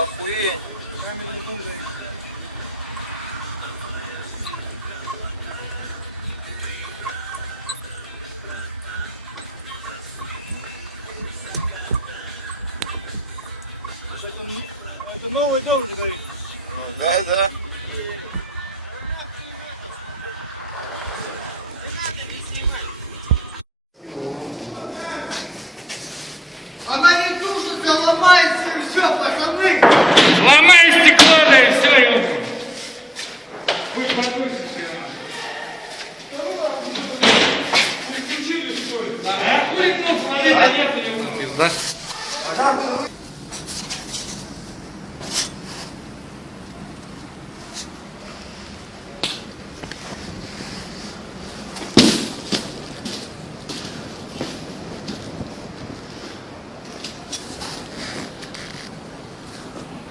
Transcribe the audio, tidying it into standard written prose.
Охуеть. Это новый дом же горит. Да, да. Она не тушится, ломается и все, пацаны! Ломай стекло, да и все, ёпта. Пусть потушится. Включили, что ли? Да. Ну, смотри, да нет у него. Пизда.